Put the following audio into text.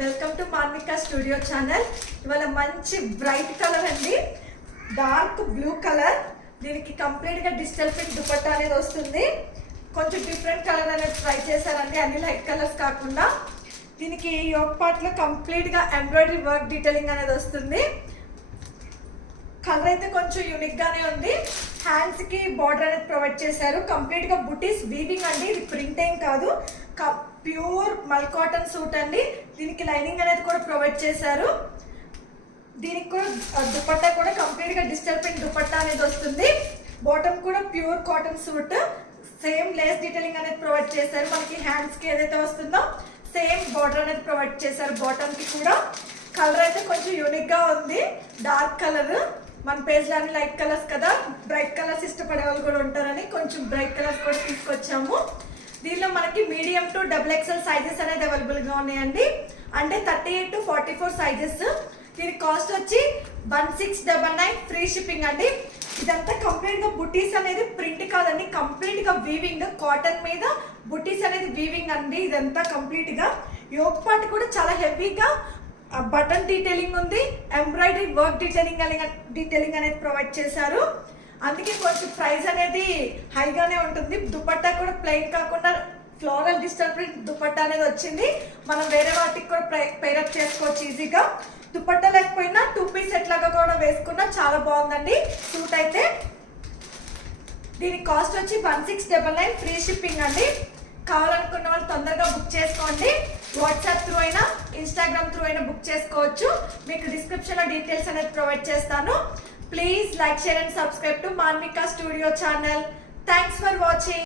Welcome to Manvika studio channel. ఇవాళ మంచి bright colour అండి, డార్క్ బ్లూ కలర్. దీనికి కంప్లీట్ గా డిజిటల్ ప్రింట్ దుపట్టా అనేది వస్తుంది. కొంచెం డిఫరెంట్ కలర్ అనేది ట్రై చేశారండి, అన్ని లైట్ కలర్స్ కాకుండా. దీనికి యోక్ పార్ట్ లో కంప్లీట్ గా ఎంబ్రాయిడరీ వర్క్ డీటెయిలింగ్ అనేది వస్తుంది. కలర్ అయితే కొంచెం యూనిక్ గానే ఉంది. హ్యాండ్స్ కి బార్డర్ అనేది ప్రొవైడ్ చేశారు. కంప్లీట్ గా బుటీస్ వీవింగ్ అండి, ఇది ప్రింట్ ఏం కాదు, ప్యూర్ మల్ కాటన్ సూట్ అండి. దీనికి లైనింగ్ అనేది కూడా ప్రొవైడ్ చేశారు. దీనికి కూడా దుపట్టా కూడా కంప్లీట్ గా డిజిటల్ ప్రింట్ దుపట్టా అనేది వస్తుంది. బాటమ్ కూడా pure cotton suit, same Lay's detailing అనేది ప్రొవైడ్ చేశారు. మనకి హ్యాండ్స్ కి ఏదైతే వస్తుందో సేమ్ బార్డర్ అనేది ప్రొవైడ్ చేశారు. బాటమ్ కి కూడా కలర్ అయితే కొంచెం యూనిక్ గా ఉంది, డార్క్ కలర్. మన పేజ్ లో లైట్ కలర్స్ కదా, బ్రైట్ కలర్స్ ఇష్టపడే వాళ్ళు కూడా ఉంటారని కొంచెం బ్రైట్ కలర్స్ కూడా తీసుకొచ్చాము. దీనిలో మనకి మీడియం టు XXL సైజెస్ అనేది అవైలబుల్ గా ఉన్నాయండి. అంటే 38 to 44 సైజెస్. దీని కాస్ట్ వచ్చి 1699 ఫ్రీ షిప్పింగ్ అండి. ఇదంతా కంప్లీట్ గా బుటీస్ అనేది ప్రింట్ కాదండి, కంప్లీట్ గా వీవింగ్, కాటన్ మీద బుటీస్ అనేది వీవింగ్ అండి. ఇదంతా కంప్లీట్ గా యోక్ పార్ట్ కూడా చాలా హెవీగా బటన్ డీటెయిలింగ్ ఉంది, ఎంబ్రాయిడరీ వర్క్ డీటెయిలింగ్ అనేది ప్రొవైడ్ చేశారు. అందుకే కొంచెం ప్రైస్ అనేది హైగానే ఉంటుంది. దుపట్టా కూడా ప్లెయిన్ కాకుండా ఫ్లోరల్ డిజిటల్ ప్రింట్ దుపట్టా అనేది వచ్చింది. మనం వేరే వాటికి కూడా పేరప్ చేసుకోవచ్చు ఈజీగా. దుపట్టా లేకపోయినా 2 పీస్ సెట్ లాగా కూడా వేసుకున్నా చాలా బాగుందండి సూట్ అయితే. దీని కాస్ట్ వచ్చి 1699 ఫ్రీ షిప్పింగ్ అండి. కావాలనుకున్న వాళ్ళు తొందరగా బుక్ చేసుకోండి. వాట్సాప్ త్రూ అయినా ఇన్స్టాగ్రామ్ త్రూ అయినా బుక్ చేసుకోవచ్చు. మీకు డిస్క్రిప్షన్ లో డీటెయిల్స్ అనేది ప్రొవైడ్ చేస్తాను. Please like, share and subscribe to Manvika studio channel. Thanks for watching.